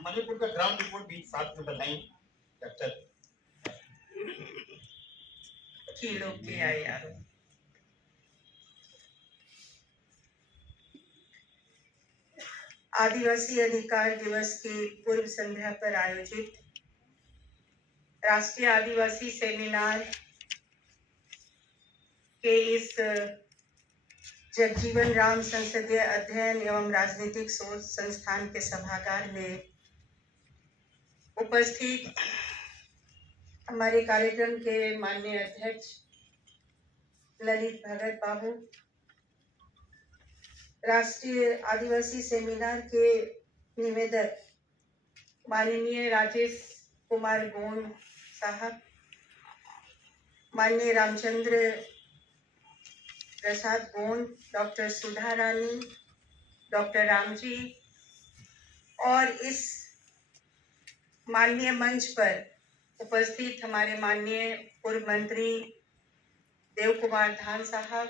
मणिपुर का ground report भी साथ में बनाई कैप्चर कीड़ों के आए यार। आदिवासी अधिकार दिवस की पूर्व संध्या पर आयोजित राष्ट्रीय आदिवासी सेमिनार के इस जगजीवन राम संसदीय अध्ययन एवं राजनीतिक सोच संस्थान के सभागार में उपस्थित हमारे कार्यक्रम के माननीय अध्यक्ष ललित भगत बाबू, राष्ट्रीय आदिवासी सेमिनार के निवेदक माननीय राजेश कुमार गोंड साहब, माननीय रामचंद्र प्रसाद गोंड, डॉक्टर सुधा रानी, डॉक्टर रामजी और इस माननीय मंच पर उपस्थित हमारे माननीय पूर्व मंत्री देव कुमार धान साहब,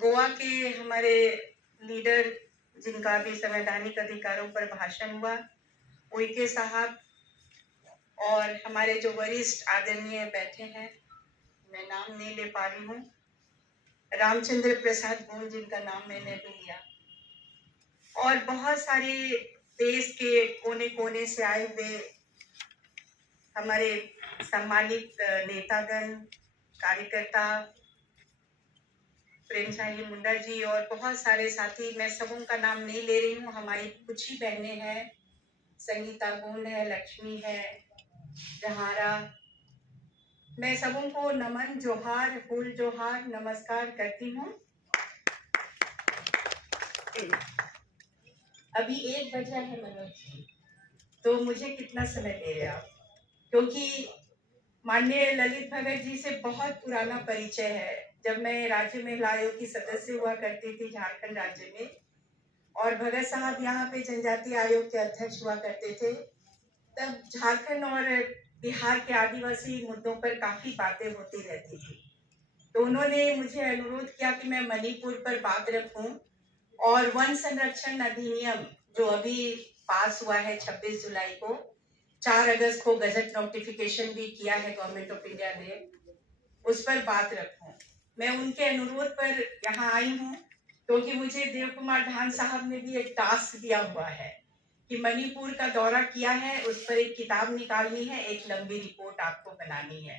गोवा के हमारे लीडर जिनका भी संवैधानिक अधिकारों पर भाषण हुआ, उनके साहब और हमारे जो वरिष्ठ आदरणीय बैठे हैं, मैं नाम नहीं ले पा रही हूँ, रामचंद्र प्रसाद गोंड जिनका नाम मैंने भी लिया, और बहुत सारे देश के कोने कोने से आए हुए हमारे सम्मानित नेतागण, कार्यकर्ता, प्रेम साही मुंडा जी और बहुत सारे साथी, मैं सबों का नाम नहीं ले रही हूँ। हमारी कुछ ही बहनें हैं, संगीता गोंड है, लक्ष्मी है, जहारा, मैं सबों को नमन, जोहार, फूल जोहार, नमस्कार करती हूँ। अभी 1 बजा है मनोज, तो मुझे कितना समय दे रहे आप? क्योंकि माननीय ललित भगत जी से बहुत पुराना परिचय है। जब मैं राज्य महिला आयोग की सदस्य हुआ करती थी झारखंड राज्य में, और भगत साहब यहाँ पे जनजातीय आयोग के अध्यक्ष हुआ करते थे, तब झारखंड और बिहार के आदिवासी मुद्दों पर काफी बातें होती रहती थी। तो उन्होंने मुझे अनुरोध किया कि मैं मणिपुर पर बात रखूं, और वन संरक्षण अधिनियम जो अभी पास हुआ है 26 जुलाई को, 4 अगस्त को गजट नोटिफिकेशन भी किया है गवर्नमेंट ऑफ इंडिया ने, उस पर बात रखूं। मैं उनके अनुरोध पर यहाँ आई हूँ क्योंकि मुझे देव कुमार धान साहब ने भी एक टास्क दिया हुआ है कि मणिपुर का दौरा किया है, उस पर एक किताब निकालनी है, एक लंबी रिपोर्ट आपको बनानी है।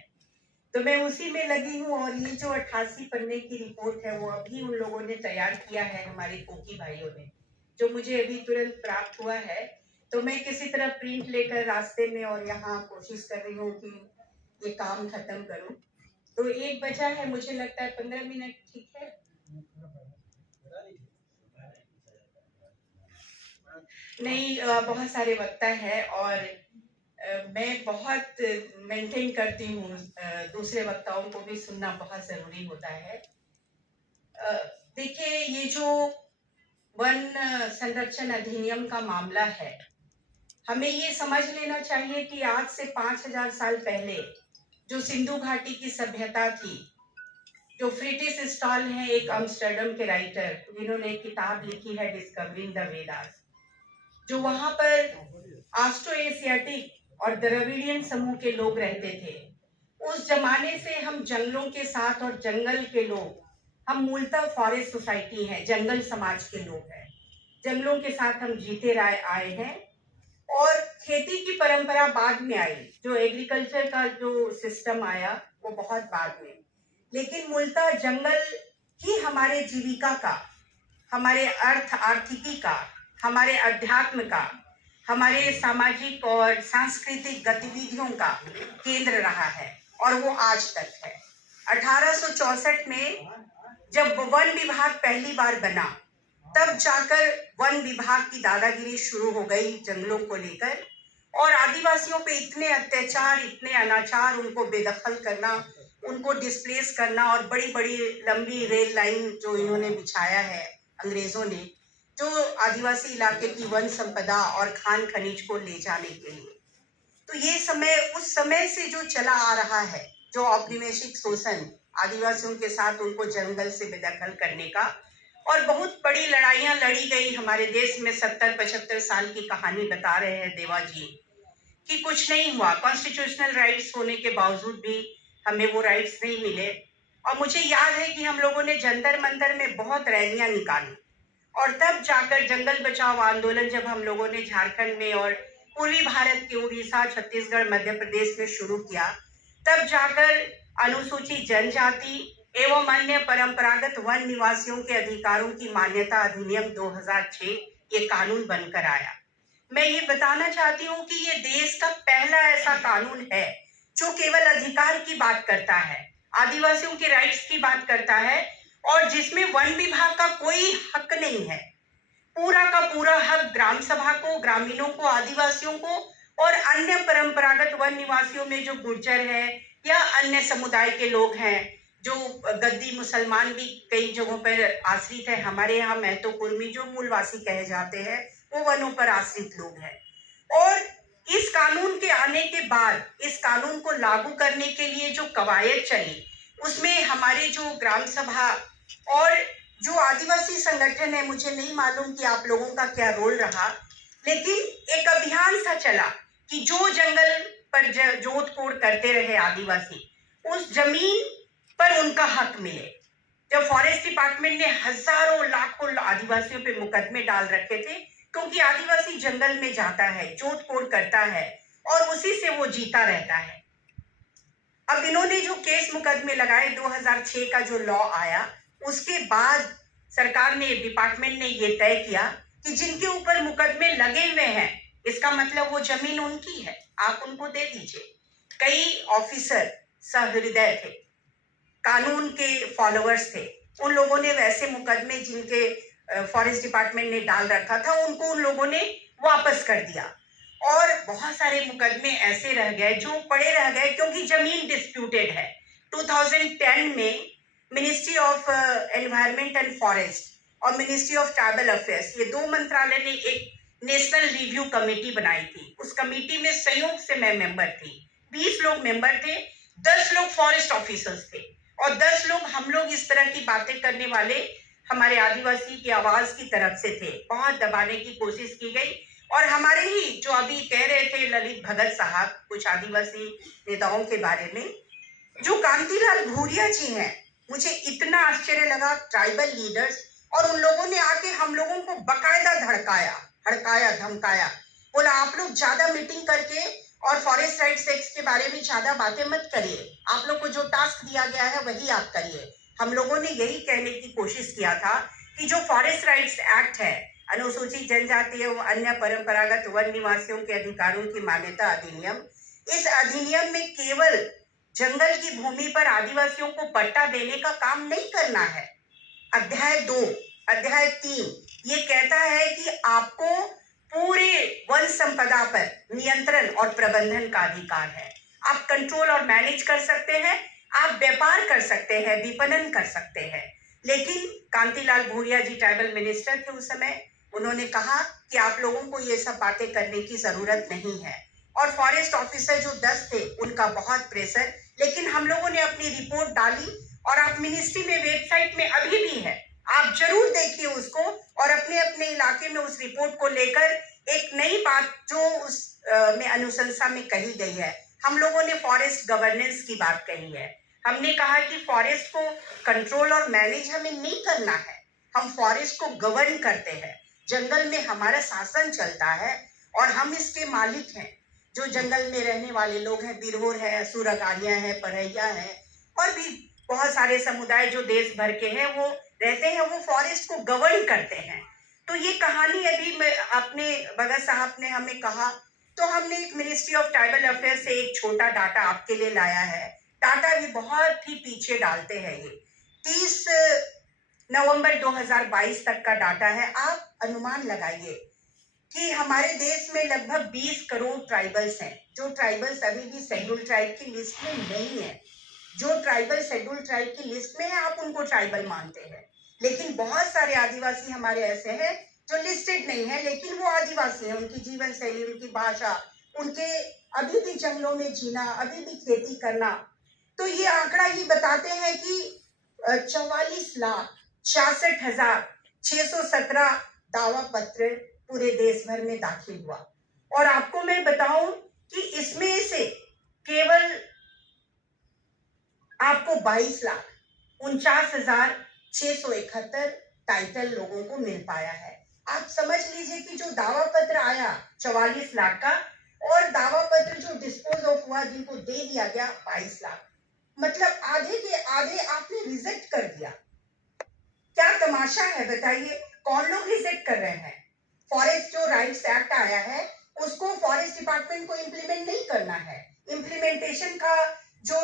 तो मैं उसी में लगी हूँ, और ये जो 88 पन्ने की रिपोर्ट है वो अभी उन लोगों ने तैयार किया है, हमारे कोकी भाइयों ने, जो मुझे अभी तुरंत प्राप्त हुआ है। तो मैं किसी तरह प्रिंट लेकर रास्ते में और यहाँ कोशिश कर रही हूँ कि ये काम खत्म करूँ। तो 1 बजा है, मुझे लगता है 15 मिनट ठीक है। नहीं, बहुत सारे वक्ता है और मैं बहुत मेंटेन करती हूँ, दूसरे वक्ताओं को भी सुनना बहुत जरूरी होता है। देखिए, ये जो वन संरक्षण अधिनियम का मामला है, हमें ये समझ लेना चाहिए कि आज से 5000 साल पहले जो सिंधु घाटी की सभ्यता थी, जो फ्रिटिस स्टॉल हैं, एक अम्स्टर्डम के राइटर, जिन्होंने एक किताब लिखी है डिस्कवरिंग द वेदास, जो वहां पर ऑस्ट्रो एशियाटिक और द्रविडियन समूह के लोग रहते थे। उस जमाने से हम जंगलों के साथ, और जंगल के लोग, हम मूलतः फॉरेस्ट सोसाइटी हैं, जंगल समाज के लोग हैं, जंगलों के साथ हम जीते आए हैं। और खेती की परंपरा बाद में आई, जो एग्रीकल्चर का जो सिस्टम आया वो बहुत बाद में, लेकिन मूलतः जंगल ही हमारे जीविका का, हमारे आर्थिकी का, हमारे अध्यात्म का, हमारे सामाजिक और सांस्कृतिक गतिविधियों का केंद्र रहा है, और वो आज तक है। 1864 में जब वन विभाग पहली बार बना, तब जाकर वन विभाग की दादागिरी शुरू हो गई जंगलों को लेकर, और आदिवासियों पे इतने अत्याचार, इतने अनाचार, उनको बेदखल करना, उनको डिस्प्लेस करना, और बड़ी बड़ी लंबी रेल लाइन जो इन्होंने बिछाया है अंग्रेजों ने, जो आदिवासी इलाके की वन संपदा और खान खनिज को ले जाने के लिए। तो ये समय उस समय से जो चला आ रहा है, जो औपनिवेशिक शोषण आदिवासियों के साथ, उनको जंगल से बेदखल करने का, और बहुत बड़ी लड़ाइयां लड़ी गई हमारे देश में। 70-75 साल की कहानी बता रहे हैं देवा जी कि कुछ नहीं हुआ। कॉन्स्टिट्यूशनल राइट्स होने के बावजूद भी हमें वो राइट्स नहीं मिले। और मुझे याद है कि हम लोगों ने जंतर मंतर में बहुत रैलियां निकाली, और तब जाकर जंगल बचाओ आंदोलन जब हम लोगों ने झारखंड में और पूर्वी भारत के उड़ीसा, छत्तीसगढ़, मध्य प्रदेश में शुरू किया, तब जाकर अनुसूचित जनजाति एवं अन्य परंपरागत वन निवासियों के अधिकारों की मान्यता अधिनियम 2006 ये कानून बनकर आया। मैं ये बताना चाहती हूँ कि ये देश का पहला ऐसा कानून है जो केवल अधिकार की बात करता है, आदिवासियों के राइट्स की बात करता है, और जिसमें वन विभाग का कोई हक नहीं है। पूरा का पूरा हक ग्राम सभा को, ग्रामीणों को, आदिवासियों को और अन्य परंपरागत वन निवासियों में जो गुर्जर है या अन्य समुदाय के लोग हैं, जो गद्दी मुसलमान भी कई जगहों पर आश्रित है। हमारे यहाँ महतो कुर्मी जो मूलवासी कहे जाते हैं वो वनों पर आश्रित लोग हैं। और इस कानून के आने के बाद, इस कानून को लागू करने के लिए जो कवायद चली, उसमें हमारे जो ग्राम सभा और जो आदिवासी संगठन है, मुझे नहीं मालूम कि आप लोगों का क्या रोल रहा, लेकिन एक अभियान सा चला कि जो जंगल पर जोत कोड़ करते रहे आदिवासी, उस जमीन पर उनका हक मिले। जब फॉरेस्ट डिपार्टमेंट ने हजारों लाखों आदिवासियों पे मुकदमे डाल रखे थे, क्योंकि आदिवासी जंगल में जाता है, जोत कोड़ करता है और उसी से वो जीता रहता है। अब इन्होंने जो केस मुकदमे लगाए, 2006 का जो लॉ आया, उसके बाद सरकार ने, डिपार्टमेंट ने ये तय किया कि जिनके ऊपर मुकदमे लगे हुए हैं, इसका मतलब वो जमीन उनकी है, आप उनको दे दीजिए। कई ऑफिसर सहृदय थे, कानून के फॉलोअर्स थे, उन लोगों ने वैसे मुकदमे जिनके फॉरेस्ट डिपार्टमेंट ने डाल रखा था, उनको उन लोगों ने वापस कर दिया। और बहुत सारे मुकदमे ऐसे रह गए जो पड़े रह गए क्योंकि जमीन डिस्प्यूटेड है। 2010 में ministry of environment and forest और मिनिस्ट्री ऑफ ट्राइबल अफेयर्स, ये दो मंत्रालय ने एक नेशनल रिव्यू कमेटी बनाई थी। उस कमेटी में संयोग से मैं मेंबर थी। 20 लोग मेंबर थे, 10 लोग फॉरेस्ट ऑफिसर्स थे और 10 लोग हम लोग इस तरह की बातें करने वाले हमारे आदिवासी की आवाज की तरफ से थे। बहुत दबाने की कोशिश की गई और हमारे ही जो अभी कह रहे थे ललित भगत साहब, कुछ आदिवासी नेताओं के बारे में, जो कांतिलाल भूरिया जी हैं, मुझे इतना आश्चर्य लगा। ट्राइबल लीडर्स और उन लोगों ने आके हम लोगों को बकायदा हड़काया, धमकाया, बोला आप लोग ज्यादा मीटिंग करके और फॉरेस्ट राइट्स एक्ट के बारे में ज्यादा बातें मत करिए, आप लोग को जो टास्क दिया गया है वही आप करिए। हम लोगों ने यही कहने की कोशिश किया था कि जो फॉरेस्ट राइट्स एक्ट है, अनुसूचित जनजाति एवं अन्य परंपरागत वन निवासियों के अधिकारों की मान्यता अधिनियम, इस अधिनियम में केवल जंगल की भूमि पर आदिवासियों को पट्टा देने का काम नहीं करना है। अध्याय 2, अध्याय 3 ये कहता है कि आपको पूरे वन संपदा पर नियंत्रण और प्रबंधन का अधिकार है। आप कंट्रोल और मैनेज कर सकते हैं, आप व्यापार कर सकते हैं, विपणन कर सकते हैं। लेकिन कांतिलाल भूरिया जी ट्राइबल मिनिस्टर थे उस समय, उन्होंने कहा कि आप लोगों को ये सब बातें करने की जरूरत नहीं है। और फॉरेस्ट ऑफिसर जो 10 थे उनका बहुत प्रेशर, लेकिन हम लोगों ने अपनी रिपोर्ट डाली और आप मिनिस्ट्री में वेबसाइट में अभी भी है, आप जरूर देखिए उसको और अपने अपने इलाके में उस रिपोर्ट को लेकर एक नई बात जो उस में अनुशंसा में कही गई है। हम लोगों ने फॉरेस्ट गवर्नेंस की बात कही है। हमने कहा कि फॉरेस्ट को कंट्रोल और मैनेज हमें नहीं करना है, हम फॉरेस्ट को गवर्न करते हैं। जंगल में हमारा शासन चलता है और हम इसके मालिक हैं। जो जंगल में रहने वाले लोग हैं, बिरहोर है, सुरगारियां हैं, पढ़ैया हैं और भी बहुत सारे समुदाय जो देश भर के हैं वो रहते हैं, वो फॉरेस्ट को गवर्न करते हैं। तो ये कहानी अभी अपने भगत साहब ने हमें कहा, तो हमने एक मिनिस्ट्री ऑफ ट्राइबल अफेयर्स से एक छोटा डाटा आपके लिए लाया है। डाटा भी बहुत ही पीछे डालते हैं। ये 30 नवंबर 2022 तक का डाटा है। आप अनुमान लगाइए कि हमारे देश में लगभग 20 करोड़ ट्राइबल्स हैं। जो ट्राइबल्स अभी भी शेड्यूल ट्राइब की लिस्ट में नहीं है, जो ट्राइबल शेड्यूल ट्राइब की लिस्ट में है आप उनको ट्राइबल मानते हैं। लेकिन बहुत सारे आदिवासी हमारे ऐसे हैं जो लिस्टेड नहीं है, लेकिन वो आदिवासी हैं। उनकी जीवन शैली, उनकी भाषा, उनके अभी भी जंगलों में जीना, अभी भी खेती करना। तो ये आंकड़ा ये बताते हैं कि 44 लाख 66,617 दावा पत्र पूरे देश भर में दाखिल हुआ। और आपको मैं बताऊं कि इसमें से केवल आपको 22,49,671 टाइटल लोगों को मिल पाया है। आप समझ लीजिए कि जो दावा पत्र आया 44 लाख का, और दावा पत्र जो डिस्पोज ऑफ हुआ, जिनको दे दिया गया 22 लाख, मतलब आधे के आधे आपने रिजेक्ट कर दिया। क्या तमाशा है बताइए, कौन लोग रिजेक्ट कर रहे हैं? फॉरेस्ट जो राइट्स एक्ट आया है उसको फॉरेस्ट डिपार्टमेंट को इम्प्लीमेंट नहीं करना है। इम्प्लीमेंटेशन का जो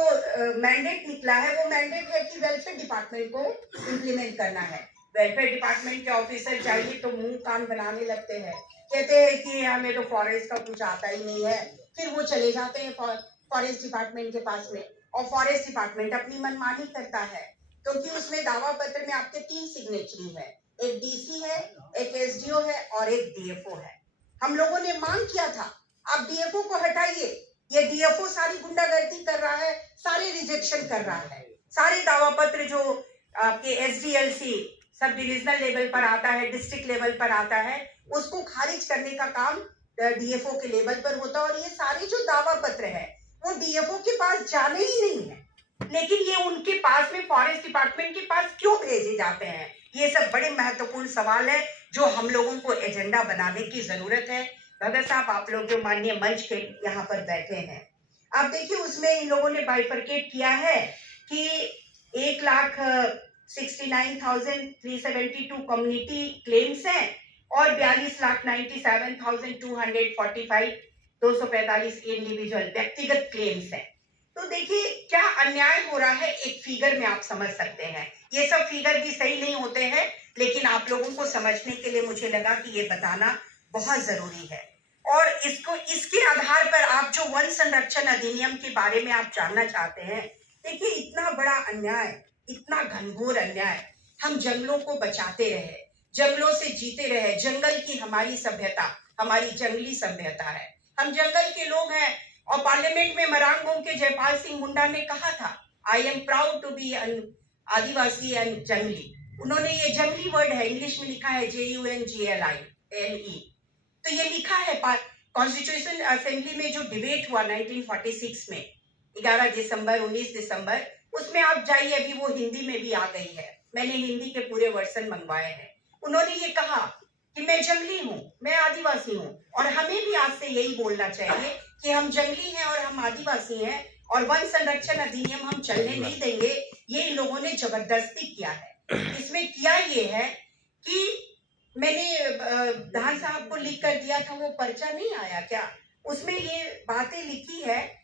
मैंडेट निकला है वो मैंडेट है कि वेलफेयर डिपार्टमेंट को इम्प्लीमेंट करना है। वेलफेयर डिपार्टमेंट के ऑफिसर चाहिए तो मुंह कान बनाने लगते हैं, कहते हैं कि हमें तो फॉरेस्ट का कुछ आता ही नहीं है, फिर वो चले जाते हैं फॉरेस्ट डिपार्टमेंट के पास में, और फॉरेस्ट डिपार्टमेंट अपनी मनमानी करता है, क्योंकि उसमें दावा पत्र में आपके 3 सिग्नेचरी है, एक डीसी है, एक एसडीओ है और एक डीएफओ है। हम लोगों ने मांग किया था आप डीएफओ को हटाइए, ये डीएफओ सारी गुंडागर्दी कर रहा है, सारे रिजेक्शन कर रहा है, सारे दावा पत्र जो आपके एसडीएलसी सब डिविजनल लेवल पर आता है, डिस्ट्रिक्ट लेवल पर आता है, उसको खारिज करने का काम डीएफओ के लेवल पर होता है। और ये सारे जो दावा पत्र है वो डीएफओ के पास जाने ही नहीं है, लेकिन ये उनके पास में फॉरेस्ट डिपार्टमेंट के पास क्यों भेजे जाते हैं? ये सब बड़े महत्वपूर्ण सवाल है जो हम लोगों को एजेंडा बनाने की जरूरत है। भगत साहब, आप लोग जो माननीय मंच के यहाँ पर बैठे हैं, आप देखिए उसमें इन लोगों ने बाइफरकेट किया है कि 1,69,372 कम्युनिटी क्लेम्स हैं और 42,97,245 इंडिविजुअल व्यक्तिगत क्लेम्स हैं। तो देखिए क्या अन्याय हो रहा है, एक फिगर में आप समझ सकते हैं। ये सब फिगर भी सही नहीं होते हैं, लेकिन आप लोगों को समझने के लिए मुझे लगा कि ये बताना बहुत जरूरी है। और इसके आधार पर आप जो वन संरक्षण अधिनियम के बारे में आप जानना चाहते हैं, देखिए इतना बड़ा अन्याय, इतना घनघोर अन्याय। हम जंगलों को बचाते रहे, जंगलों से जीते रहे, जंगल की हमारी सभ्यता, हमारी जंगली सभ्यता है, हम जंगल के लोग हैं। और पार्लियामेंट में मरांगभूम के जयपाल सिंह मुंडा ने कहा था, I am proud to be Adivasi and jungli. उन्होंने ये जंगली वर्ड है, इंग्लिश में लिखा है JUNGLI, तो ये लिखा है कॉन्स्टिट्यूशन असेंबली में जो डिबेट हुआ 1946 में 11 दिसंबर 19 दिसंबर, उसमें आप जाइए, अभी वो हिंदी में भी आ गई है, मैंने हिंदी के पूरे वर्जन मंगवाए हैं। उन्होंने ये कहा कि मैं जंगली हूँ, मैं आदिवासी हूँ, और हमें भी आज से यही बोलना चाहिए कि हम जंगली हैं और हम आदिवासी हैं, और वन संरक्षण अधिनियम हम चलने नहीं देंगे। ये इन लोगों ने जबरदस्ती किया है। इसमें किया ये है कि मैंने धान साहब को लिख कर दिया था, वो पर्चा नहीं आया क्या, उसमें ये बातें लिखी है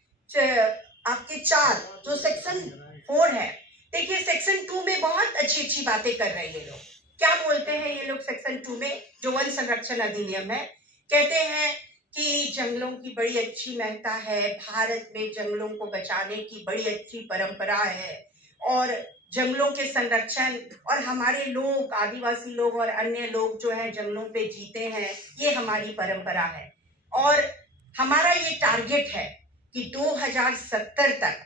आपके 4 जो सेक्शन 4 है। देखिए सेक्शन 2 में बहुत अच्छी अच्छी बातें कर रहे हैं ये लोग। क्या बोलते हैं ये लोग सेक्शन 2 में, जो वन संरक्षण अधिनियम है, कहते हैं कि जंगलों की बड़ी अच्छी महत्ता है, भारत में जंगलों को बचाने की बड़ी अच्छी परंपरा है, और जंगलों के संरक्षण, और हमारे लोग, आदिवासी लोग और अन्य लोग जो है जंगलों पे जीते हैं, ये हमारी परंपरा है। और हमारा ये टारगेट है कि 2070 तक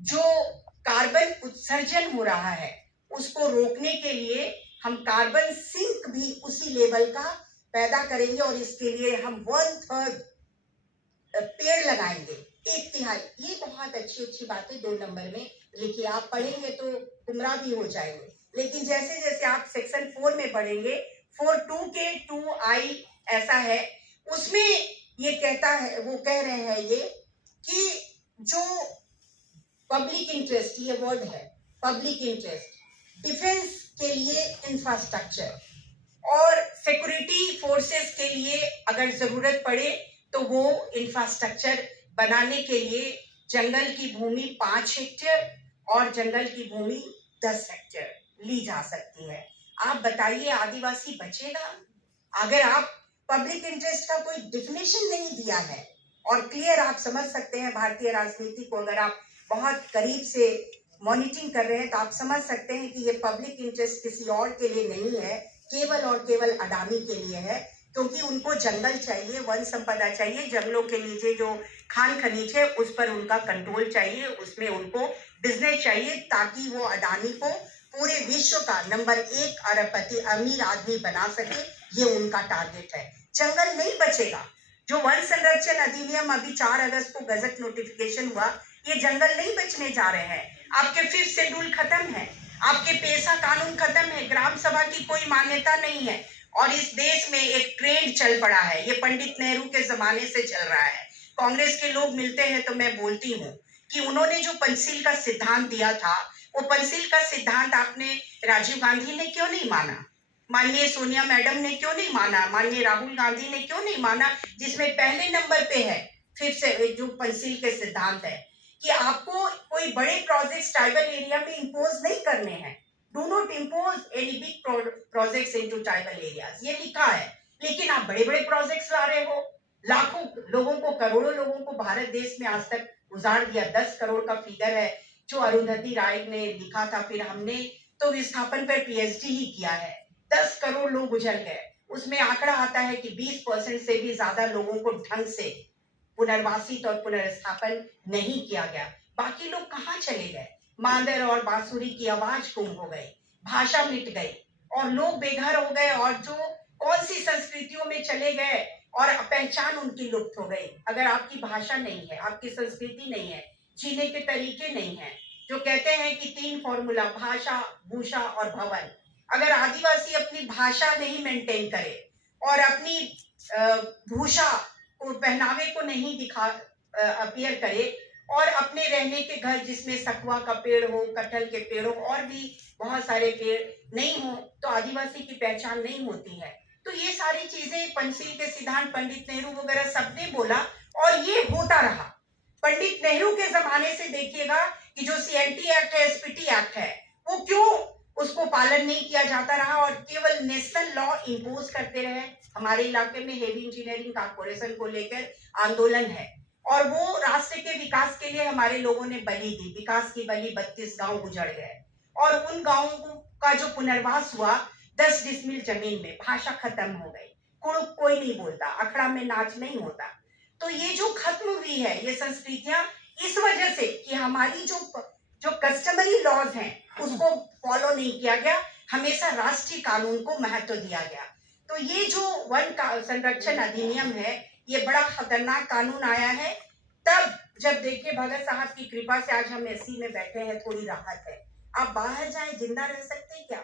जो कार्बन उत्सर्जन हो रहा है उसको रोकने के लिए हम कार्बन सिंक भी उसी लेवल का पैदा करेंगे, और इसके लिए हम 1/3 पेड़ लगाएंगे, 1/3। ये बहुत अच्छी अच्छी बातें 2 नंबर में लिखी, आप पढ़ेंगे तो गुमराह भी हो जाएंगे। लेकिन जैसे जैसे आप सेक्शन 4 में पढ़ेंगे, 4(2) के 2I ऐसा है, उसमें ये कहता है, वो कह रहे हैं ये कि जो पब्लिक इंटरेस्ट, ये वर्ड है पब्लिक इंटरेस्ट, डिफेंस के लिए इंफ्रास्ट्रक्चर, और सिक्योरिटी फोर्सेस के लिए अगर जरूरत पड़े तो वो इंफ्रास्ट्रक्चर बनाने के लिए जंगल की भूमि 5 हेक्टेयर और जंगल की भूमि 10 हेक्टेयर ली जा सकती है। आप बताइए आदिवासी बचेगा? अगर आप पब्लिक इंटरेस्ट का कोई डिफिनेशन नहीं दिया है, और क्लियर आप समझ सकते हैं भारतीय राजनीति को, अगर आप बहुत करीब से मॉनिटरिंग कर रहे हैं तो आप समझ सकते हैं कि ये पब्लिक इंटरेस्ट किसी और के लिए नहीं है, केवल और केवल अडानी के लिए है, क्योंकि उनको जंगल चाहिए, वन संपदा चाहिए, जंगलों के नीचे जो खान खनीज है उस पर उनका कंट्रोल चाहिए, उसमें उनको बिजनेस चाहिए, ताकि वो अडानी को पूरे विश्व का नंबर 1 अरबपति अमीर आदमी बना सके, ये उनका टारगेट है। जंगल नहीं बचेगा। जो वन संरक्षण अधिनियम अभी 4 अगस्त को गजट नोटिफिकेशन हुआ, ये जंगल नहीं बचने जा रहे हैं। आपके 5th शेड्यूल खत्म है, आपके पेशा कानून खत्म है, ग्राम सभा की कोई मान्यता नहीं है। और इस देश में एक ट्रेंड चल पड़ा है, ये पंडित नेहरू के जमाने से चल रहा है। कांग्रेस के लोग मिलते हैं तो मैं बोलती हूँ कि उन्होंने जो पंचशील का सिद्धांत दिया था, वो पंचशील का सिद्धांत आपने राजीव गांधी ने क्यों नहीं माना, माननीय सोनिया मैडम ने क्यों नहीं माना, माननीय राहुल गांधी ने क्यों नहीं माना, जिसमें पहले नंबर पे है 5th से जो पंचशील के सिद्धांत है कि आपको कोई बड़े प्रोजेक्ट्स ट्राइबल एरिया में इंपोज नहीं करने हैं। Do not impose any big projects into tribal areas, ये लिखा है। लेकिन आप बड़े बड़े प्रोजेक्ट्स ला रहे हो, लाखों लोगों को, करोड़ों लोगों को भारत देश में आज तक उजाड़ दिया। 10 करोड़ का फिगर है जो अरुंधति राय ने लिखा था, फिर हमने तो विस्थापन पर PhD ही किया है। 10 करोड़ लोग उजड़ गए। उसमें आंकड़ा आता है कि 20% से भी ज्यादा लोगों को ढंग से पुनर्वासित और पुनर्स्थापन नहीं किया गया। बाकी लोग कहाँ चले गए? मांदर और बांसुरी की आवाज गुम हो गई, भाषा मिट गई और लोग बेघर हो गए, और जो कौन सी संस्कृतियों में चले गए और पहचान उनकी लुप्त हो गई। अगर आपकी भाषा नहीं है, आपकी संस्कृति नहीं है, जीने के तरीके नहीं है, जो कहते हैं कि 3 फॉर्मूला भाषा, भूषा और भवन, अगर आदिवासी अपनी भाषा नहीं मेंटेन करे और अपनी भूषा को, पहनावे को नहीं दिखा अपीयर करे और अपने रहने के घर जिसमें सखुआ का पेड़ हो, कटहल के पेड़ हो और भी बहुत सारे पेड़ नहीं हो, तो आदिवासी की पहचान नहीं होती है। तो ये सारी चीजें पंचशील के सिद्धांत पंडित नेहरू वगैरह सबने बोला और ये होता रहा। पंडित नेहरू के जमाने से देखिएगा कि जो CNT एक्ट है, SPT एक्ट है, वो क्यों उसको पालन नहीं किया जाता रहा और केवल नेशनल लॉ इंपोज करते रहे। हमारे इलाके में हेवी इंजीनियरिंग कॉर्पोरेशन को लेकर आंदोलन है और वो राष्ट्र के विकास के लिए हमारे लोगों ने बलि दी। विकास की बलि 32 गांव गुजर गए और उन गांवों का जो पुनर्वास हुआ 10 डिसमिल जमीन में, भाषा खत्म हो गई, कुड़ुक कोई नहीं बोलता, अखड़ा में नाच नहीं होता। तो ये जो खत्म हुई है ये संस्कृतियां, इस वजह से कि हमारी जो कस्टमरी लॉज हैं उसको फॉलो नहीं किया गया, हमेशा राष्ट्रीय कानून को महत्व दिया गया। तो ये जो वन संरक्षण अधिनियम है, ये बड़ा खतरनाक कानून आया है तब जब देखिए भगत साहब की कृपा से आज हम AC में बैठे हैं, थोड़ी राहत है। आप बाहर जाए, जिंदा रह सकते हैं क्या?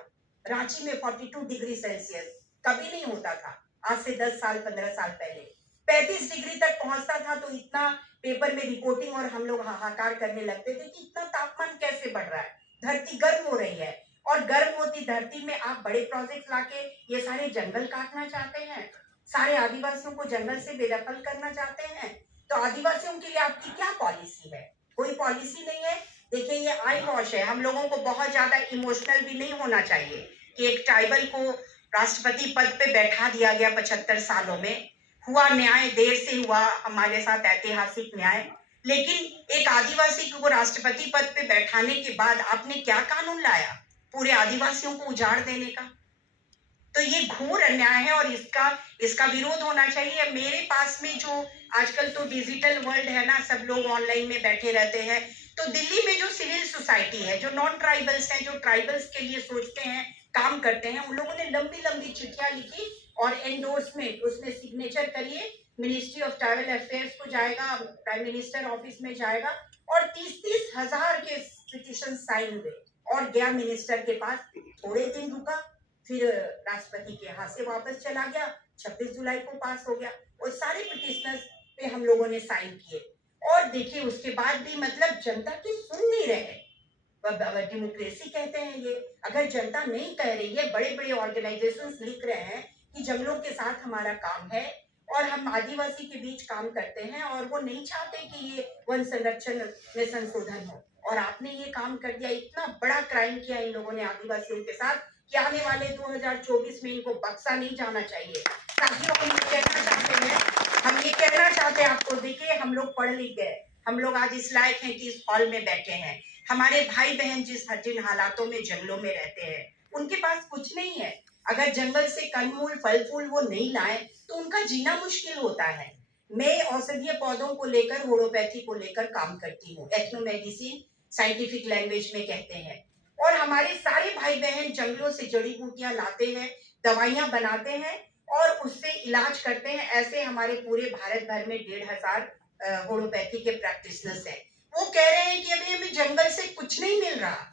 रांची में 42 डिग्री सेल्सियस कभी नहीं होता था। आज से 10 साल 15 साल पहले 35 डिग्री तक पहुंचता था, तो इतना पेपर में रिपोर्टिंग और हम लोग हाहाकार करने लगते थे कि इतना तापमान कैसे बढ़ रहा है, धरती गर्म हो रही है। और गर्म होती धरती में आप बड़े प्रोजेक्ट लाके ये सारे जंगल काटना चाहते हैं, सारे आदिवासियों को जंगल से बेदखल करना चाहते हैं। तो आदिवासियों के लिए आपकी क्या पॉलिसी है? कोई पॉलिसी नहीं है। देखिए ये आई वॉश है। हम लोगों को बहुत ज्यादा इमोशनल भी नहीं होना चाहिए कि एक ट्राइबल को राष्ट्रपति पद पे बैठा दिया गया 75 सालों में। हुआ न्याय, देर से हुआ हमारे साथ ऐतिहासिक न्याय, लेकिन एक आदिवासी को राष्ट्रपति पद पे बैठाने के बाद आपने क्या कानून लाया पूरे आदिवासियों को उजाड़ देने का? तो ये घोर अन्याय है और इसका विरोध होना चाहिए। मेरे पास में जो आजकल तो डिजिटल वर्ल्ड है ना, सब लोग ऑनलाइन में बैठे रहते हैं, तो दिल्ली में जो सिविल सोसाइटी है, जो नॉन ट्राइबल्स हैं, जो ट्राइबल्स के लिए सोचते हैं, काम करते हैं, उन लोगों ने लंबी लंबी चिट्ठियां लिखी और एंडोर्समेंट, उसमें सिग्नेचर करिए, मिनिस्ट्री ऑफ ट्राइबल अफेयर्स को जाएगा, प्राइम मिनिस्टर ऑफिस में जाएगा और 30-30 हजार के पिटीशन साइन हुए और गया मिनिस्टर के पास। थोड़े दिन रुका, फिर राष्ट्रपति के हाथ से वापस चला गया, 26 जुलाई को पास हो गया और सारे पिटिशनर्स पे हम लोगों ने साइन किए। और देखिए उसके बाद भी मतलब जनता की सुन नहीं रहे। डेमोक्रेसी कहते हैं ये, अगर जनता नहीं कह रही है, बड़े बड़े ऑर्गेनाइजेशंस लिख रहे हैं कि जंगलों के साथ हमारा काम है और हम आदिवासी के बीच काम करते हैं और वो नहीं चाहते कि ये वन संरक्षण में संशोधन हो, और आपने ये काम कर दिया। इतना बड़ा क्राइम किया इन लोगों ने आदिवासियों के साथ कि आने वाले 2024 में इनको बख्शा नहीं जाना चाहिए। साथियों, हम ये कहना चाहते हैं आपको, देखिए हम लोग पढ़ लिख गए, हम लोग आज इस लायक हैं कि इस हॉल में बैठे हैं। हमारे भाई बहन जिन हालातों में जंगलों में रहते हैं, उनके पास कुछ नहीं है। अगर जंगल से कंदमूल फल फूल वो नहीं लाए तो उनका जीना मुश्किल होता है। मैं औषधीय पौधों को लेकर, होम्योपैथी को लेकर काम करती हूँ, एथनो मेडिसिन साइंटिफिक लैंग्वेज में कहते हैं। और हमारे सारे भाई बहन जंगलों से जड़ी बूटियां लाते हैं, दवाइयां बनाते हैं और उससे इलाज करते हैं। ऐसे हमारे पूरे भारत भर में 1,500 होम्योपैथी के प्रैक्टिशनर्स हैं। वो कह रहे हैं कि अभी हमें जंगल से कुछ नहीं मिल रहा,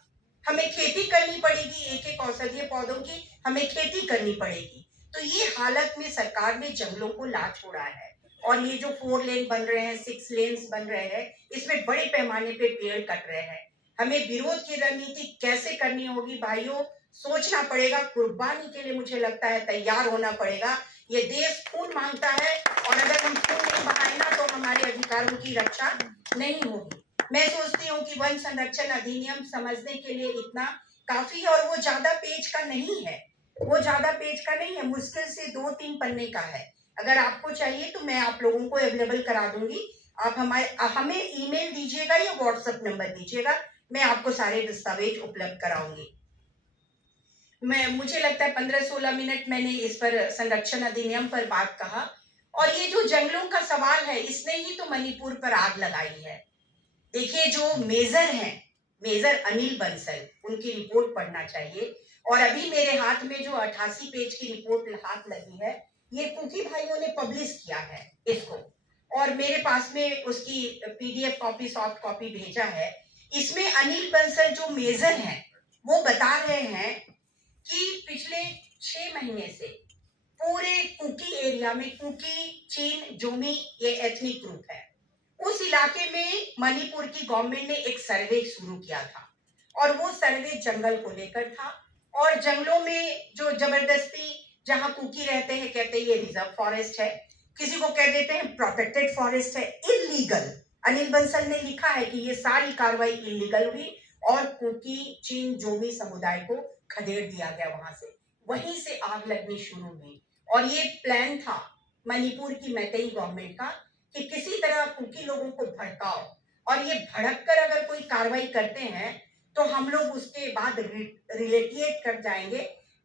हमें खेती करनी पड़ेगी, एक एक औषधीय पौधों की हमें खेती करनी पड़ेगी। तो ये हालत में सरकार ने जंगलों को ला छोड़ा है और ये जो 4 लेन बन रहे हैं, 6 लेन्स बन रहे हैं, इसमें बड़े पैमाने पे पेड़ कट रहे हैं। हमें विरोध की रणनीति कैसे करनी होगी भाइयों, सोचना पड़ेगा। कुर्बानी के लिए मुझे लगता है तैयार होना पड़ेगा। ये देश खून मांगता है और अगर हम खून नहीं बहाए ना तो हमारे अधिकारों की रक्षा नहीं होगी। मैं सोचती हूँ कि वन संरक्षण अधिनियम समझने के लिए इतना काफी है और वो ज्यादा पेज का नहीं है, वो ज्यादा पेज का नहीं है, मुश्किल से 2-3 पन्ने का है। अगर आपको चाहिए तो मैं आप लोगों को अवेलेबल करा दूंगी। आप हमें ईमेल दीजिएगा या व्हाट्सएप नंबर दीजिएगा, मैं आपको सारे दस्तावेज उपलब्ध कराऊंगी। मुझे लगता है 15-16 मिनट मैंने इस पर संरक्षण अधिनियम पर बात कहा और ये जो जंगलों का सवाल है इसने ही तो मणिपुर पर आग लगाई है। देखिए जो मेजर हैं, मेजर अनिल बंसल, उनकी रिपोर्ट पढ़ना चाहिए। और अभी मेरे हाथ में जो 88 पेज की रिपोर्ट हाथ लगी है, ये कुकी भाइयों ने पब्लिश किया है इसको और मेरे पास में उसकी पीडीएफ कॉपी, सॉफ्ट कॉपी भेजा है। इसमें अनिल बंसल जो मेजर हैं वो बता रहे हैं कि पिछले 6 महीने से पूरे कुकी एरिया में, कुकी, चीन, जोमी ये एथनिक ग्रुप है, उस इलाके में मणिपुर की गवर्नमेंट ने एक सर्वे शुरू किया था और वो सर्वे जंगल को लेकर था। और जंगलों में जो जबरदस्ती जहां कुकी रहते हैं, कहते हैं ये रिजर्व फॉरेस्ट है, किसी को कह देते हैं प्रोटेक्टेड फॉरेस्ट है, इलीगल। अनिल बंसल ने लिखा है कि ये सारी कार्रवाई इलीगल हुई और कुकी, चीन, जोमी समुदाय को खदेड़ दिया गया वहां से, वहीं से आग लगनी शुरू हुई। और ये प्लान था मणिपुर की मैतेई गवर्नमेंट का कि किसी तरह कुकी लोगों को भड़काओ और ये भड़क कर अगर कोई कार्रवाई करते हैं तो हम लोग उसके बाद रिलेटिएट कर जाएंगे,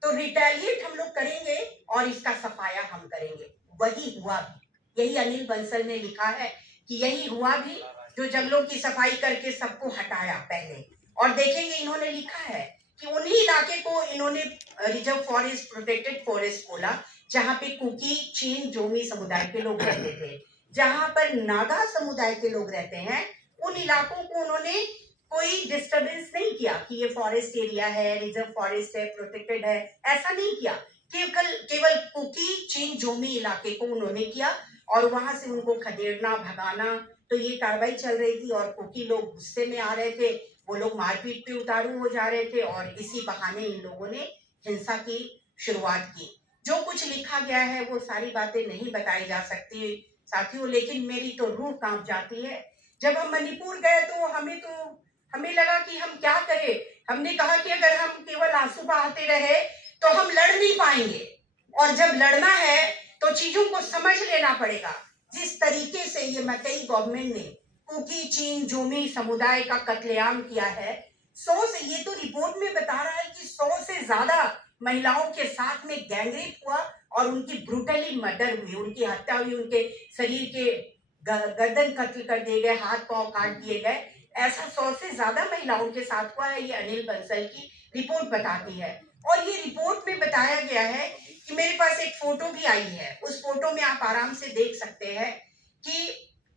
तो रिटेलिएट हम लोग करेंगे और इसका सफाया हम करेंगे। वही हुआ भी, यही अनिल बंसल ने लिखा है कि यही हुआ भी, जो जंगलों की सफाई करके सबको हटाया पहले। और देखेंगे इन्होंने लिखा है कि उन्हीं इलाके को इन्होंने रिजर्व फॉरेस्ट, प्रोटेक्टेड फॉरेस्ट बोला जहां पे कुकी, चीन, जोमी समुदाय के लोग रहते थे। जहां पर नागा समुदाय के लोग रहते हैं उन इलाकों को उन्होंने कोई डिस्टरबेंस नहीं किया कि ये फॉरेस्ट एरिया है, रिजर्व फॉरेस्ट है, प्रोटेक्टेड है, ऐसा नहीं किया। केवल कुकी, चीन, जोमी इलाके को उन्होंने किया और वहां से उनको खदेड़ना, भगाना, तो ये कार्रवाई चल रही थी। और कुकी लोग गुस्से में आ रहे थे, वो लोग मारपीट पे उतारू हो जा रहे थे और इसी बहाने इन लोगों ने हिंसा की शुरुआत की। जो कुछ लिखा गया है वो सारी बातें नहीं बताई जा सकती साथियों, लेकिन मेरी तो रूह कांप जाती है। जब हम मणिपुर गए तो हमें लगा कि हम क्या करें। हमने कहा कि अगर हम केवल आंसू बहाते रहे तो हम लड़ नहीं पाएंगे, और जब लड़ना है तो चीजों को समझ लेना पड़ेगा। जिस तरीके से ये मैतेई गवर्नमेंट ने कुकी, चीन, जोमी समुदाय का कत्लेआम किया है, 100 से, ये तो रिपोर्ट में बता रहा है कि 100 से ज्यादा महिलाओं के साथ में गैंगरेप हुआ और उनकी ब्रूटली मर्डर हुई, उनकी हत्या हुई, उनके शरीर के गर्दन कत्ल कर दिए गए, हाथ पांव काट दिए गए। ऐसा 100 से ज्यादा महिलाओं के साथ हुआ है, ये अनिल बंसल की रिपोर्ट बताती है। और ये रिपोर्ट में बताया गया है कि मेरे पास एक फोटो भी आई है, उस फोटो में आप आराम से देख सकते हैं कि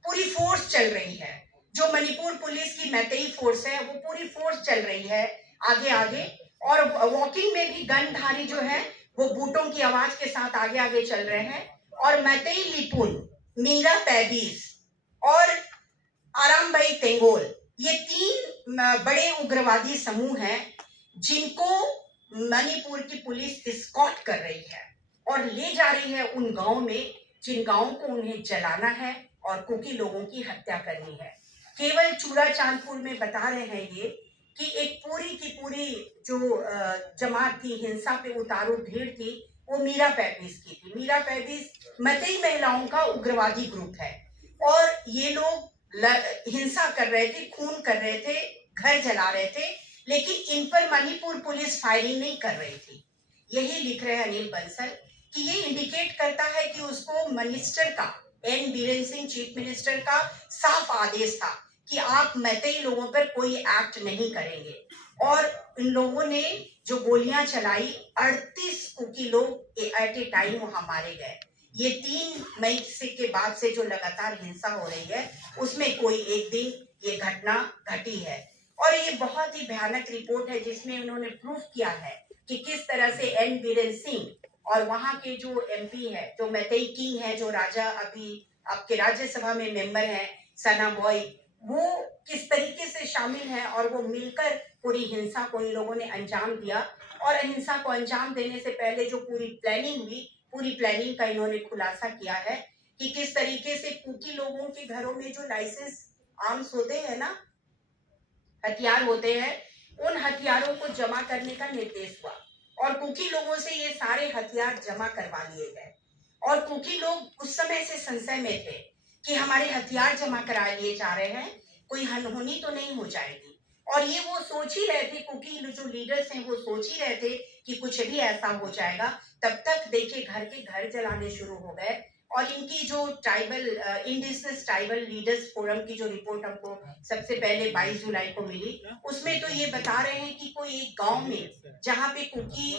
पूरी फोर्स चल रही है, जो मणिपुर पुलिस की मैतेई फोर्स है वो पूरी फोर्स चल रही है आगे आगे, और वॉकिंग में भी गनधारी जो है वो बूटों की आवाज के साथ आगे आगे चल रहे हैं। और मैतेई लिपुन, मीरा पैबीस और आरामबाई तेंगोल, ये 3 बड़े उग्रवादी समूह हैं जिनको मणिपुर की पुलिस एस्कॉर्ट कर रही है और ले जा रही है उन गांव में जिन गांवों को उन्हें जलाना है और कुकी लोगों की हत्या करनी है। केवल चूड़ा चांदपुर में बता रहे हैं ये कि एक पूरी की पूरी जो जमात थी, हिंसा पे उतारू भीड़ थी, वो मीरा पैबीस की थी। मीरा पैबीस मैतेई महिलाओं का उग्रवादी ग्रुप है और ये लोग हिंसा कर रहे थे, खून कर रहे थे, घर जला रहे थे, लेकिन इन पर मणिपुर पुलिस फायरिंग नहीं कर रही थी। यही लिख रहे हैं अनिल बंसल कि ये इंडिकेट करता है कि उसको मिनिस्टर का, N Biren Singh chief minister का साफ आदेश था कि आप मैतेई लोगों पर कोई एक्ट नहीं करेंगे। और इन लोगों ने जो गोलियां चलाई, 38 कुकी लोग एट ए टाइम वहां मारे गए। ये 3 मई से के बाद से जो लगातार हिंसा हो रही है, उसमें कोई एक दिन ये घटना घटी है। और ये बहुत ही भयानक रिपोर्ट है जिसमें उन्होंने प्रूफ किया है कि किस तरह से एन बीरेन सिंह और वहां के जो एमपी है, जो मैतेई किंग है, जो राजा अभी आपके राज्यसभा में मेंबर है, सना बॉय, वो किस तरीके से शामिल है और वो मिलकर पूरी हिंसा को इन लोगों ने अंजाम दिया। और हिंसा को अंजाम देने से पहले जो पूरी प्लानिंग हुई, पूरी प्लानिंग का इन्होंने खुलासा किया है कि किस तरीके से कुकी लोगों के घरों में जो लाइसेंस आर्म्स होते हैं ना, हथियार होते हैं, उन हथियारों को जमा करने का निर्देश हुआ और कुकी लोगों से ये सारे हथियार जमा करवा लिए गए। और कुकी लोग उस समय से संशय में थे कि हमारे हथियार जमा करा लिए जा रहे हैं, कोई अनहोनी तो नहीं हो जाएगी। और ये वो सोच ही रहे थे, कुकी जो लीडर्स हैं वो सोच ही रहे थे कि कुछ भी ऐसा हो जाएगा। तब तक देखिए घर के घर जलाने शुरू हो गए। और इनकी जो tribal indigenous tribal leaders forum की जो रिपोर्ट हमको सबसे पहले 22 जुलाई को मिली, उसमें तो ये बता रहे हैं कि कोई एक गांव में जहाँ पे कुकी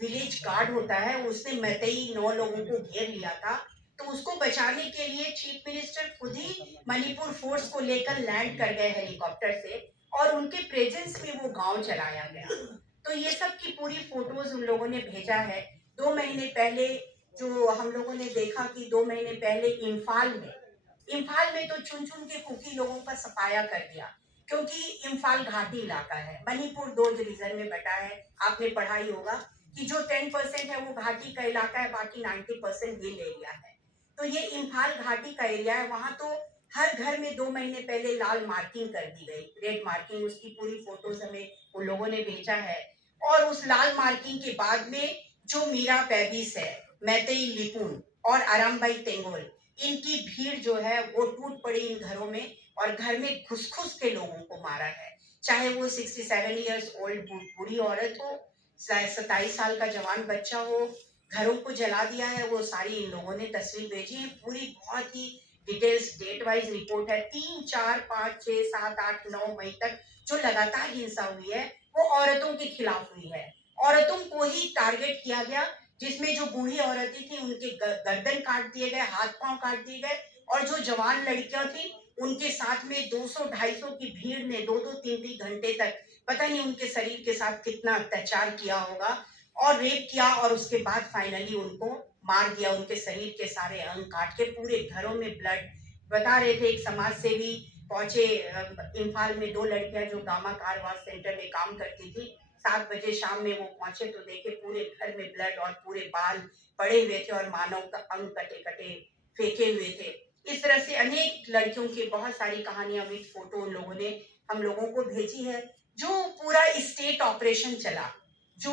विलेज गार्ड होता है, उसने मैतेई 9 लोगों को घेर लिया था। तो उसको बचाने के लिए चीफ मिनिस्टर खुद ही मणिपुर फोर्स को लेकर लैंड कर गए हेलीकॉप्टर से और उनके प्रेजेंस में वो गांव चलाया गया। तो ये सब की पूरी फोटोज उन लोगों ने भेजा है। 2 महीने पहले जो हम लोगों ने देखा कि 2 महीने पहले इम्फाल में तो चुन चुन के कुकी लोगों का सफाया कर दिया, क्योंकि इम्फाल घाटी इलाका है, मणिपुर 2 रीजन में बटा है। आपने पढ़ा ही होगा कि जो 10% है वो घाटी का इलाका है, बाकी 90% हिल एरिया है। तो ये इम्फाल घाटी का एरिया है, वहां तो हर घर में 2 महीने पहले लाल मार्किंग कर दी गई, रेड मार्किंग। उसकी पूरी फोटोज हमें उन लोगों ने भेजा है। और उस लाल मार्किंग के बाद में जो मीरा पैबिस है, मैतेई लिपुन और आरामबाई तेंगोल, इनकी भीड़ जो है वो टूट पड़ी इन घरों में और घर में घुस घुस के लोगों को मारा है। चाहे वो 67 इयर्स ओल्ड बूढ़ी औरत हो, 27 साल का जवान बच्चा हो, घरों को जला दिया है। वो सारी इन लोगों ने तस्वीर भेजी है, पूरी बहुत ही डिटेल्स डेट वाइज रिपोर्ट है। 3, 4, 5, 6, 7, 8, 9 मई तक जो लगातार हिंसा हुई है वो औरतों के खिलाफ हुई है। औरतों को ही टारगेट किया गया, जिसमें जो बूढ़ी औरतें थी उनके गर्दन काट दिए गए, हाथ पांव काट दिए गए। और जो जवान लड़कियां थी उनके साथ में 200-250 की भीड़ ने 2-2, 3-3 घंटे तक पता नहीं उनके शरीर के साथ कितना अत्याचार किया होगा और रेप किया। और उसके बाद फाइनली उनको मार दिया, उनके शरीर के सारे अंग काट के, पूरे घरों में ब्लड। बता रहे थे एक समाज सेवी पहुंचे इम्फाल में, 2 लड़कियां जो गामा कार वॉश सेंटर में काम करती थी, 7 बजे शाम में वो पहुंचे तो देखे पूरे घर में ब्लड और पूरे बाल पड़े हुए थे और मानव का अंग कटे कटे फेंके हुए थे। इस तरह से अनेक लड़कियों की बहुत सारी कहानियां विद फोटो उन लोगों ने हम लोगों को भेजी है। जो पूरा स्टेट ऑपरेशन चला, जो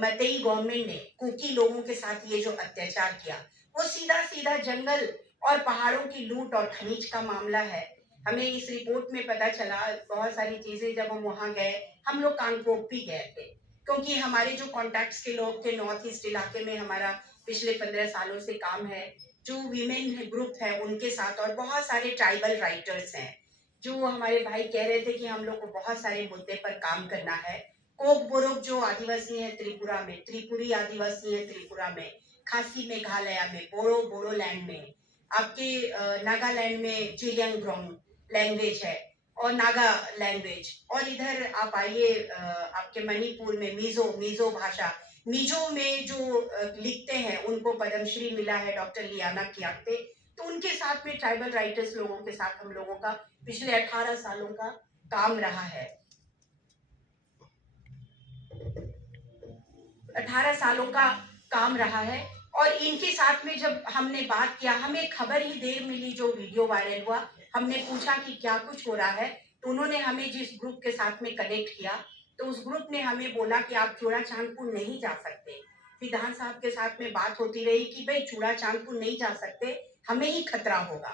मैतेई गवर्नमेंट ने कुकी लोगों के साथ ये जो अत्याचार किया, वो सीधा सीधा जंगल और पहाड़ों की लूट और खनिज का मामला है। हमें इस रिपोर्ट में पता चला बहुत सारी चीजें। जब हम वहां गए, हम लोग कांगपोकपी गए थे, क्योंकि हमारे जो कॉन्टैक्ट्स के लोग थे नॉर्थ ईस्ट इलाके में, हमारा पिछले 15 सालों से काम है, जो वीमेन ग्रुप है उनके साथ, और बहुत सारे ट्राइबल राइटर्स हैं। जो हमारे भाई कह रहे थे कि हम लोग को बहुत सारे मुद्दे पर काम करना है। कोक बोरोक जो आदिवासी है त्रिपुरा में, त्रिपुरी आदिवासी है त्रिपुरा में, खासी मेघालय में, बोडो लैंड में, आपके नागालैंड में जिलियांग्रोंग लैंग्वेज है और नागा लैंग्वेज। और इधर आप आइए आपके मणिपुर में मिजो भाषा, मिजो में जो लिखते हैं उनको पद्मश्री मिला है डॉक्टर लियाना कियाक्ते। तो उनके साथ में ट्राइबल राइटर्स लोगों के साथ हम लोगों का पिछले 18 सालों का काम रहा है। 18 सालों का काम रहा है। और इनके साथ में जब हमने बात किया, हमें खबर ही देर मिली जो वीडियो वायरल हुआ, हमने पूछा कि क्या कुछ हो रहा है, तो उन्होंने हमें जिस ग्रुप के साथ में कनेक्ट किया, तो उस ग्रुप ने हमें बोला कि आप चूड़ा चांदपुर नहीं जा सकते। विधान साहब के साथ में बात होती रही कि भाई चूड़ा चांदपुर नहीं जा सकते, हमें ही खतरा होगा,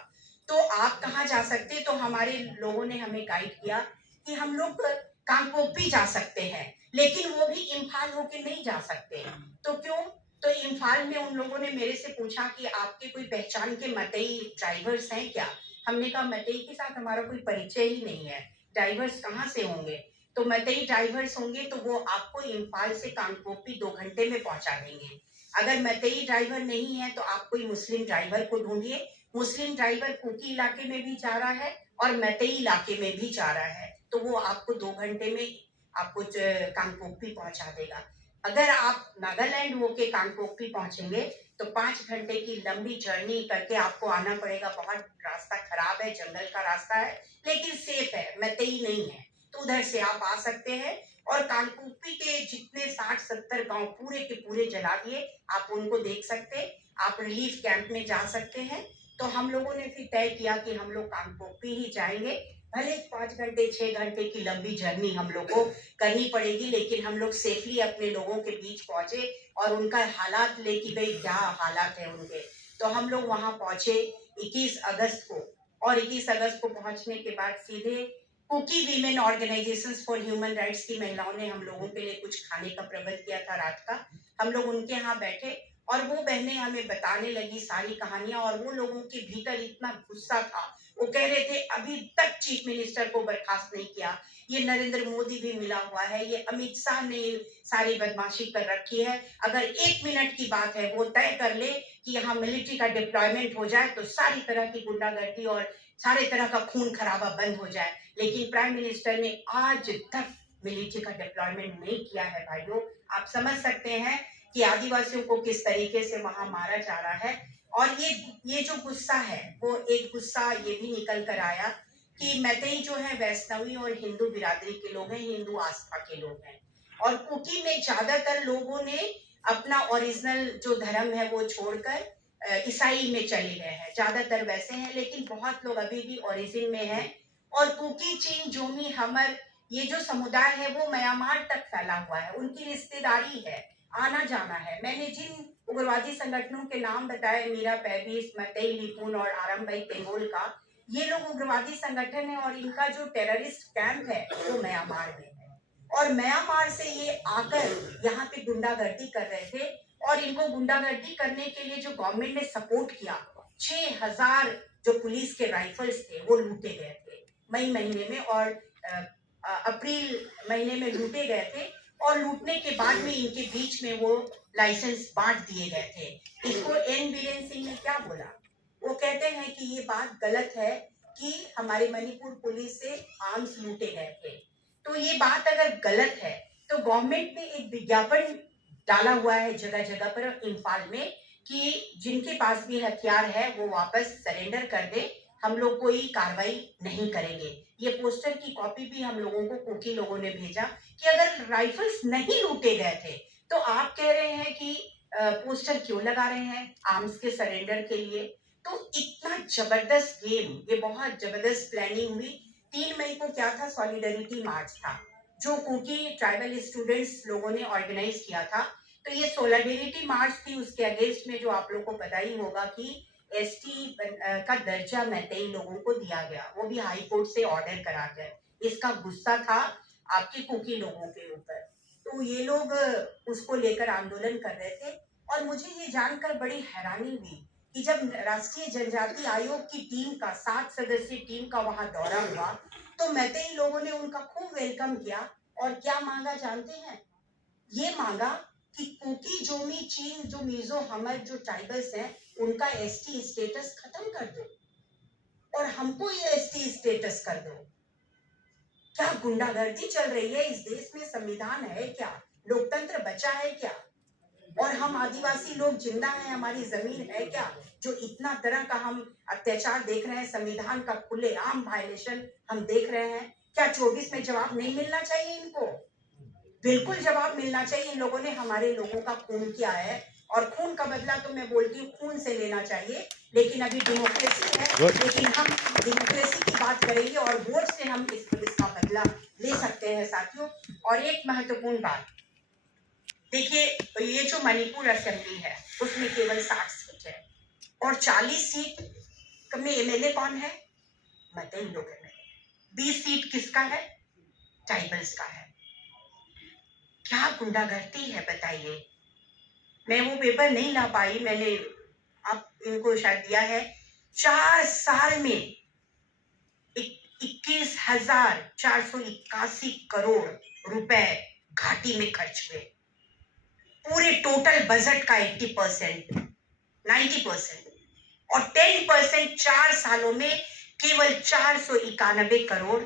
तो आप कहाँ जा सकते। तो हमारे लोगों ने हमें गाइड किया कि हम लोग कांगपोकपी जा सकते हैं, लेकिन वो भी इम्फाल होके नहीं जा सकते। तो क्यों? तो इम्फाल में उन लोगों ने मेरे से पूछा कि आपके कोई पहचान के मतई ड्राइवर्स हैं क्या? हमने कहा मतई के साथ हमारा कोई परिचय ही नहीं है, ड्राइवर्स कहाँ से होंगे। तो मतई ड्राइवर्स होंगे तो वो आपको इम्फाल से कांगपोपी 2 घंटे में पहुंचा देंगे। अगर मतई ड्राइवर नहीं है तो आप कोई मुस्लिम ड्राइवर को ढूंढिए। मुस्लिम ड्राइवर कुकी इलाके में भी जा रहा है और मतई इलाके में भी जा रहा है, तो वो आपको 2 घंटे में आपको कांगपोपी पहुंचा देगा। अगर आप नागालैंड होके कांगपोपी पहुंचेंगे तो 5 घंटे की लंबी जर्नी करके आपको आना पड़ेगा। बहुत रास्ता खराब है, जंगल का रास्ता है, लेकिन सेफ है, मतई नहीं है, तो उधर से आप आ सकते हैं। और कांगपोपी के जितने 60-70 गांव पूरे के पूरे जला दिए, आप उनको देख सकते, आप रिलीफ कैंप में जा सकते हैं। तो हम लोगों ने फिर तय किया कि हम लोग कांगपोपी ही जाएंगे, भले 5 घंटे 6 घंटे की लंबी जर्नी हम लोग को करनी पड़ेगी, लेकिन हम लोग सेफली अपने लोगों के बीच पहुंचे और उनका हालात लेके भाई क्या हालात है उनके। तो हम लोग वहां पहुंचे 21 अगस्त को, और 21 अगस्त को पहुंचने के बाद सीधे Kuki women organisations for human rights की महिलाओं ने हम लोगों के लिए कुछ खाने का प्रबंध किया था रात का। हम लोग उनके यहाँ बैठे और वो बहनें हमें बताने लगी सारी कहानियां, और वो लोगों के भीतर इतना गुस्सा था। वो कह रहे थे अभी तक चीफ मिनिस्टर को बर्खास्त नहीं किया, ये नरेंद्र मोदी भी मिला हुआ है, ये अमित शाह ने सारी बदमाशी कर रखी है। अगर 1 मिनट की बात है वो तय कर ले कि यहाँ मिलिट्री का डिप्लॉयमेंट हो जाए तो सारी तरह की गुंडागर्दी और सारे तरह का खून खराबा बंद हो जाए। लेकिन प्राइम मिनिस्टर ने आज तक मिलिट्री का डिप्लॉयमेंट नहीं किया है। भाइयों, आप समझ सकते हैं कि आदिवासियों को किस तरीके से वहां मारा जा रहा है। और ये जो गुस्सा है वो एक गुस्सा ये भी निकल कर आया कि मैतेई जो है वैष्णवी और हिंदू बिरादरी के लोग हैं, हिंदू आस्था के लोग हैं, और कुकी में ज्यादातर लोगों ने अपना ओरिजिनल जो धर्म है वो छोड़कर ईसाई में चले गए हैं। ज्यादातर वैसे हैं, लेकिन बहुत लोग अभी भी ओरिजिन में हैं। और कुकी, चिंग, जोमी, हमर, ये जो समुदाय है वो म्यांमार तक फैला हुआ है, उनकी रिश्तेदारी है, आना जाना है। मैंने जिन उग्रवादी संगठनों के नाम बताए, मीरा पैबीस, मतई लिपुन और आरंभाई तेंगोल का, ये लोग उग्रवादी संगठन है और इनका जो टेररिस्ट कैंप है वो म्यांमार में है। और म्यांमार से ये आकर यहाँ पे गुंडागर्दी कर रहे थे, और इनको गुंडागर्दी करने के लिए जो गवर्नमेंट ने सपोर्ट किया, 6000 जो पुलिस के राइफल्स थे वो लूटे गए थे मई महीने में, और अप्रैल महीने में लूटे गए थे। और लूटने के बाद में इनके बीच में वो लाइसेंस बांट दिए गए थे। इसको एन बीरेन सिंह ने क्या बोला, वो कहते हैं कि ये बात गलत है कि हमारे मणिपुर पुलिस से आर्म्स लूटे गए थे। तो ये बात अगर गलत है तो गवर्नमेंट ने एक विज्ञापन डाला हुआ है जगह जगह पर इम्फाल में कि जिनके पास भी हथियार है वो वापस सरेंडर कर दे, हम लोग कोई कार्रवाई नहीं करेंगे। ये पोस्टर की कॉपी भी हम लोगों को कुकी लोगों ने भेजा कि अगर राइफल्स नहीं लूटे गए थे तो आप कह रहे हैं कि पोस्टर क्यों लगा रहे हैं आर्म्स के सरेंडर के लिए। तो इतना जबरदस्त गेम, ये बहुत जबरदस्त प्लानिंग हुई। 3 मई को क्या था, सॉलिडरिटी मार्च था जो कुकी ट्राइबल स्टूडेंट्स लोगों ने ऑर्गेनाइज किया था। तो ये सॉलिडरिटी मार्च थी, उसके अगेंस्ट में जो आप लोग को पता ही होगा कि एसटी का दर्जा मैतेई लोगों को दिया गया, वो भी हाई कोर्ट से ऑर्डर करा गया। इसका गुस्सा था आपके कुकी लोगों के ऊपर, तो ये लोग उसको लेकर आंदोलन कर रहे थे। और मुझे ये जानकर बड़ी हैरानी हुई कि जब राष्ट्रीय जनजाति आयोग की टीम का 7 सदस्यीय टीम का वहां दौरा हुआ तो मैतेई लोगों ने उनका खूब वेलकम किया। और क्या मांगा जानते हैं, ये मांगा कि कुकी, जोमी, चीन, जो मिजो, हमर जो ट्राइबल्स हैं उनका एसटी स्टेटस खत्म कर दो और हमको ये एसटी स्टेटस कर दो। क्या गुंडागर्दी चल रही है इस देश में? संविधान है क्या? लोकतंत्र बचा है क्या? और हम आदिवासी लोग जिंदा हैं, हमारी जमीन है क्या? जो इतना तरह का हम अत्याचार देख रहे हैं, संविधान का खुलेआम वायलेशन हम देख रहे हैं, क्या 24 में जवाब नहीं मिलना चाहिए इनको? बिल्कुल जवाब मिलना चाहिए। इन लोगों ने हमारे लोगों का खून किया है, और खून का बदला तो मैं बोलती हूँ खून से लेना चाहिए। लेकिन अभी डेमोक्रेसी है, लेकिन हम डेमोक्रेसी की बात करेंगे और वोट से हम इसका बदला ले सकते हैं साथियों। और एक महत्वपूर्ण बात देखिए, ये जो मणिपुर असेंबली है उसमें केवल 60 सीट है, और 40 सीट में एमएलए कौन है? मतई लोग एमएलए। 20 सीट किसका है? ट्राइबल्स का है। क्या गुंडागर्दी है बताइए। मैं वो पेपर नहीं ला पाई, मैंने आप इनको शायद दिया है। 4 साल में 21,481 करोड़ रुपए घाटी में खर्च हुए। पूरे टोटल बजट का 80%, 90% और 10% 4 सालों में केवल 491 करोड़।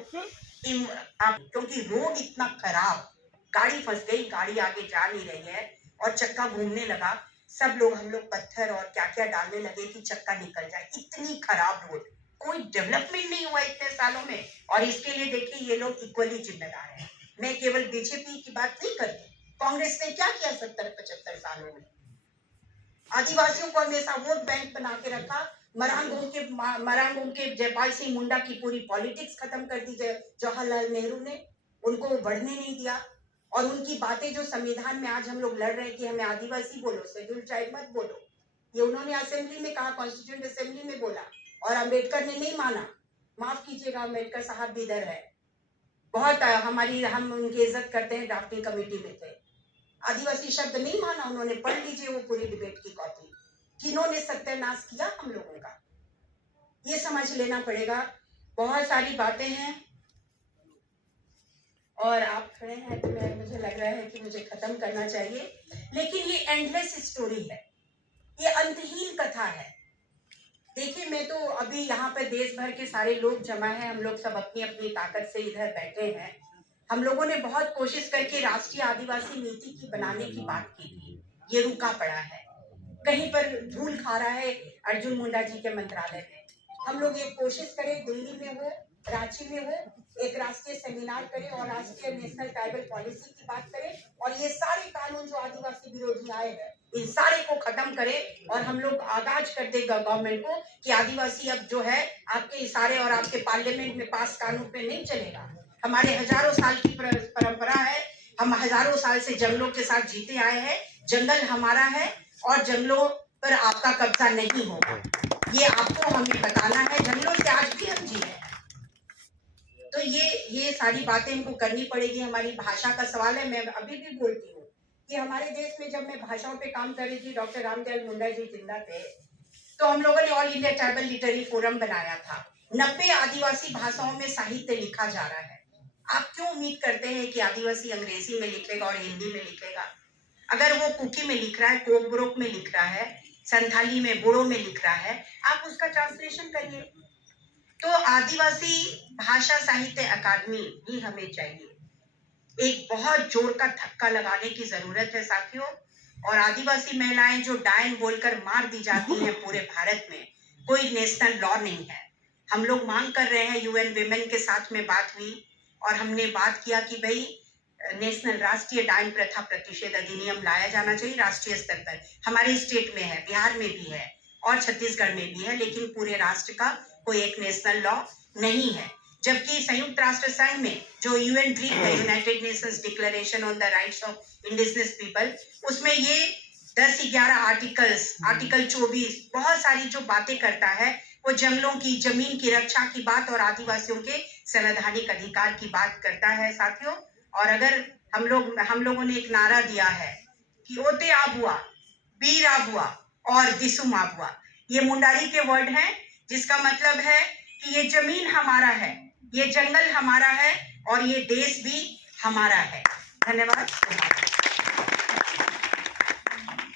क्योंकि रोड इतना खराब, गाड़ी फंस गई, गाड़ी आगे जा नहीं रही है और चक्का घूमने लगा, सब लोग हम लोग पत्थर और क्या क्या डालने लगे कि चक्का निकल जाए। इतनी खराब रोड, कोई डेवलपमेंट नहीं हुआ इतने सालों में। और इसके लिए देखिए ये लोग इक्वली जिम्मेदार हैं। मैं केवल बीजेपी की बात नहीं करती, कांग्रेस ने क्या किया 70-75 सालों में? आदिवासियों को हमेशा वोट बैंक बना के रखा। मरांगों के जयपाल सिंह मुंडा की पूरी पॉलिटिक्स खत्म कर दी जवाहरलाल नेहरू ने, उनको बढ़ने नहीं दिया। और उनकी बातें जो संविधान में आज हम लोग लड़ रहे हैं कि हमें आदिवासी बोलो, शेड्यूल ट्राइब मत बोलो, ये उन्होंने असेंबली में कहा, कॉन्स्टिट्यूएंट असेंबली में बोला और अम्बेडकर ने नहीं माना। माफ कीजिएगा, अम्बेडकर साहब भी इधर है, बहुत हम उनकी इज्जत करते हैं, ड्राफ्टिंग कमेटी में थे। आदिवासी शब्द नहीं माना उन्होंने। पढ़ लीजिए वो पूरी डिबेट की कॉपी, किन्होंने सत्यानाश किया हम लोगों का, ये समझ लेना पड़ेगा। बहुत सारी बातें हैं और आप खड़े हैं तो मुझे लग रहा है कि मुझे खत्म करना चाहिए, लेकिन ये एंडलेस स्टोरी है, ये अंतहीन कथा है। देखिए मैं तो अभी यहाँ पे देश भर के सारे लोग जमा हैं, हम लोग सब अपनी अपनी ताकत से इधर बैठे हैं। हम लोगों ने बहुत कोशिश करके राष्ट्रीय आदिवासी नीति की बनाने की बात की थी, ये रुका पड़ा है, कहीं पर धूल खा रहा है अर्जुन मुंडा जी के मंत्रालय में। हम लोग ये कोशिश करें, दिल्ली में हो, रांची में हो, एक राष्ट्रीय सेमिनार करें और राष्ट्रीय नेशनल ट्राइबल पॉलिसी की बात करें और ये सारे कानून जो आदिवासी विरोधी आए हैं इन सारे को खत्म करें और हम लोग आगाज कर देगा गवर्नमेंट को कि आदिवासी अब जो है आपके इशारे और आपके पार्लियामेंट में पास कानून पे नहीं चलेगा। हमारे हजारों साल की परंपरा है, हम हजारों साल से जंगलों के साथ जीते आए हैं, जंगल हमारा है और जंगलों पर आपका कब्जा नहीं होगा, ये आपको हमें बताना है। जंगलों से आज भी हम जी रहे हैं, तो ये सारी बातें हमको करनी पड़ेगी। हमारी भाषा का सवाल है, मैं अभी भी बोलती हूँ कि हमारे देश में जब मैं भाषाओं पे काम कर रही थी, डॉक्टर रामदयाल मुंडा जी जिंदा थे, तो हम लोगों ने all India tribal literary forum बनाया था। 90 आदिवासी भाषाओं में साहित्य लिखा जा रहा है। आप क्यों उम्मीद करते हैं कि आदिवासी अंग्रेजी में लिखेगा और हिंदी में लिखेगा? अगर वो कुकी में लिख रहा है, कोकब्रोक में लिख रहा है, संथाली में, बोडो में लिख रहा है, आप उसका ट्रांसलेशन करिए। तो आदिवासी भाषा साहित्य अकादमी भी हमें चाहिए, एक बहुत जोर का धक्का लगाने की जरूरत है साथियों। और आदिवासी महिलाएं जो डायन बोलकर मार दी जाती हैं पूरे भारत में, कोई नेशनल लॉ नहीं है। हम लोग मांग कर रहे हैं, यूएन विमेन के साथ में बात हुई और हमने बात किया कि भाई नेशनल राष्ट्रीय डायन प्रथा प्रतिषेध अधिनियम लाया जाना चाहिए राष्ट्रीय स्तर पर। हमारे स्टेट में है, बिहार में भी है और छत्तीसगढ़ में भी है, लेकिन पूरे राष्ट्र का कोई एक नेशनल लॉ नहीं है। जबकि संयुक्त राष्ट्र संघ में जो यूएन ड्रीम है, United Nations declaration on the rights of indigenous people, उसमें ये 10-11 आर्टिकल 24 बहुत सारी जो बातें करता है, वो जंगलों की, जमीन की रक्षा की बात और आदिवासियों के संवैधानिक अधिकार की बात करता है साथियों। और अगर हम लोगों ने एक नारा दिया है कि ओते आबुआ, बीर आबुआ और दिसुम आबुआ, ये मुंडारी के वर्ड हैं, जिसका मतलब है कि ये जमीन हमारा है, ये जंगल हमारा है और ये देश भी हमारा है। धन्यवाद।